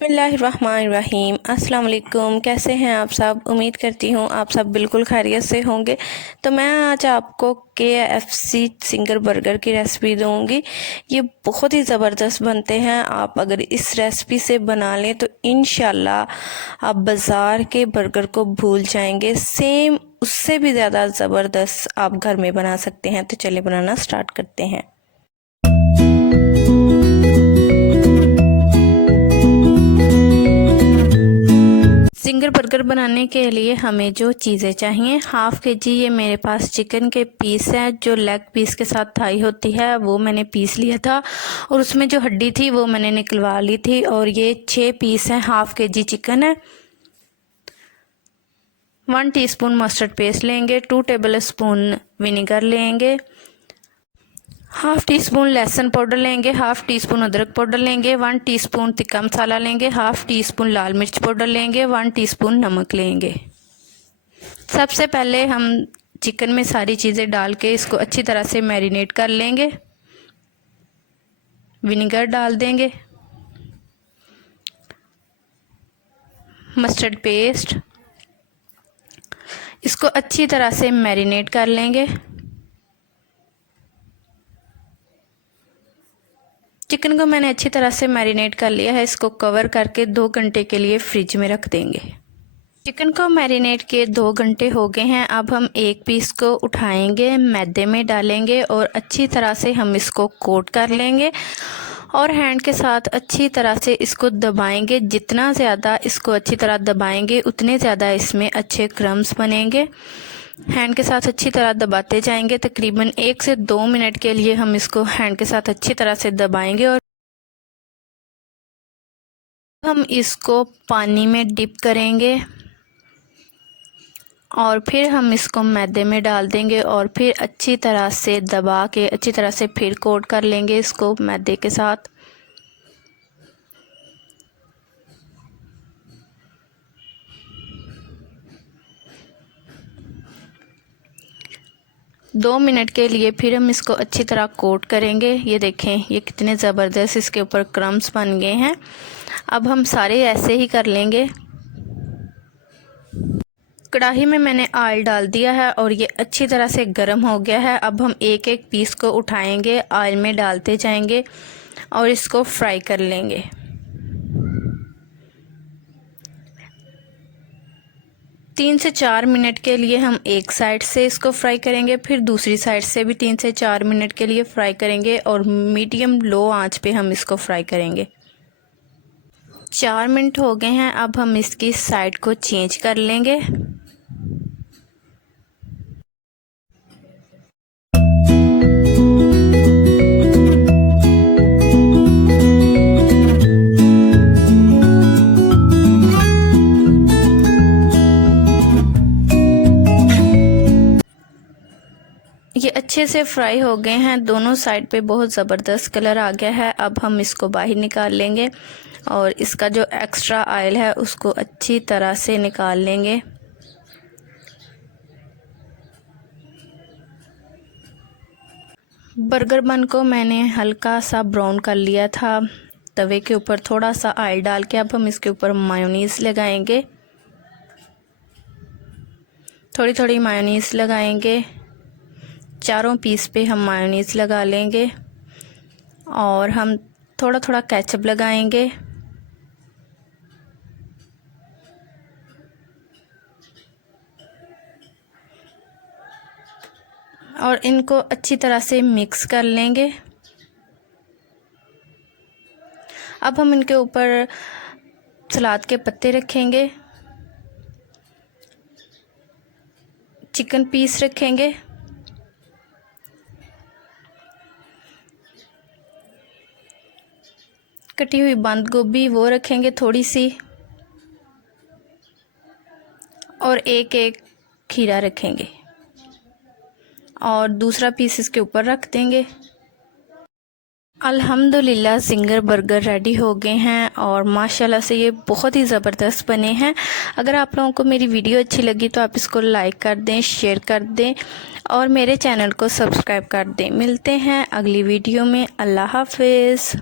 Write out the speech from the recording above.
बिस्मिल्लाहिर्रहमानिर्रहीम। अस्सलाम वालेकुम। कैसे हैं आप सब? उम्मीद करती हूँ आप सब बिल्कुल खैरियत से होंगे। तो मैं आज आपको KFC सिंगर बर्गर की रेसिपी दूँगी। ये बहुत ही ज़बरदस्त बनते हैं। आप अगर इस रेसिपी से बना लें तो इंशाल्लाह आप बाज़ार के बर्गर को भूल जाएंगे। सेम उससे भी ज़्यादा ज़बरदस्त आप घर में बना सकते हैं। तो चलिए बनाना स्टार्ट करते हैं। सिंगर बर्गर बनाने के लिए हमें जो चीज़ें चाहिए, हाफ़ के जी ये मेरे पास चिकन के पीस है। जो लेग पीस के साथ थाई होती है वो मैंने पीस लिया था और उसमें जो हड्डी थी वो मैंने निकलवा ली थी। और ये 6 पीस हैं। हाफ़ के जी चिकन है। 1 टीस्पून मस्टर्ड पेस्ट लेंगे। 2 टेबल स्पून विनेगर लेंगे। हाफ़ टी स्पून लहसुन पाउडर लेंगे। हाफ़ टी स्पून अदरक पाउडर लेंगे। 1 टीस्पून तिक्का मसाला लेंगे। हाफ़ टी स्पून लाल मिर्च पाउडर लेंगे। 1 टीस्पून नमक लेंगे। सबसे पहले हम चिकन में सारी चीज़ें डाल के इसको अच्छी तरह से मैरिनेट कर लेंगे। विनेगर डाल देंगे, मस्टर्ड पेस्ट, इसको अच्छी तरह से मैरिनेट कर लेंगे। चिकन को मैंने अच्छी तरह से मैरिनेट कर लिया है। इसको कवर करके 2 घंटे के लिए फ्रिज में रख देंगे। चिकन को मैरिनेट के 2 घंटे हो गए हैं। अब हम एक पीस को उठाएंगे, मैदे में डालेंगे और अच्छी तरह से हम इसको कोट कर लेंगे और हैंड के साथ अच्छी तरह से इसको दबाएंगे। जितना ज़्यादा इसको अच्छी तरह दबाएंगे उतने ज़्यादा इसमें अच्छे क्रम्स बनेंगे। हैंड के साथ अच्छी तरह दबाते जाएंगे। तकरीबन 1 से 2 मिनट के लिए हम इसको हैंड के साथ अच्छी तरह से दबाएंगे और हम इसको पानी में डिप करेंगे और फिर हम इसको मैदे में डाल देंगे और फिर अच्छी तरह से दबा के अच्छी तरह से फिर कोट कर लेंगे इसको मैदे के साथ। दो मिनट के लिए फिर हम इसको अच्छी तरह कोट करेंगे। ये देखें ये कितने ज़बरदस्त इसके ऊपर क्रम्स बन गए हैं। अब हम सारे ऐसे ही कर लेंगे। कढ़ाई में मैंने ऑयल डाल दिया है और ये अच्छी तरह से गर्म हो गया है। अब हम एक एक पीस को उठाएंगे, ऑयल में डालते जाएंगे और इसको फ्राई कर लेंगे। तीन से 4 मिनट के लिए हम एक साइड से इसको फ्राई करेंगे, फिर दूसरी साइड से भी 3 से 4 मिनट के लिए फ्राई करेंगे और मीडियम लो आंच पे हम इसको फ्राई करेंगे। 4 मिनट हो गए हैं। अब हम इसकी साइड को चेंज कर लेंगे। ये अच्छे से फ्राई हो गए हैं। दोनों साइड पे बहुत ज़बरदस्त कलर आ गया है। अब हम इसको बाहर निकाल लेंगे और इसका जो एक्स्ट्रा ऑयल है उसको अच्छी तरह से निकाल लेंगे। बर्गर बन को मैंने हल्का सा ब्राउन कर लिया था। तवे के ऊपर थोड़ा सा ऑयल डाल के अब हम इसके ऊपर मायोनीज़ लगाएंगे। थोड़ी थोड़ी मायोनीज़ लगाएंगे। चारों पीस पे हम मायोनीज़ लगा लेंगे और हम थोड़ा थोड़ा केचप लगाएंगे। और इनको अच्छी तरह से मिक्स कर लेंगे। अब हम इनके ऊपर सलाद के पत्ते रखेंगे, चिकन पीस रखेंगे, कटी हुई बंद गोभी वो रखेंगे थोड़ी सी, और एक एक खीरा रखेंगे और दूसरा पीस इसके ऊपर रख देंगे। अल्हम्दुलिल्लाह सिंगर बर्गर रेडी हो गए हैं और माशाल्लाह से ये बहुत ही ज़बरदस्त बने हैं। अगर आप लोगों को मेरी वीडियो अच्छी लगी तो आप इसको लाइक कर दें, शेयर कर दें और मेरे चैनल को सब्सक्राइब कर दें। मिलते हैं अगली वीडियो में। अल्लाह हाफ़िज़।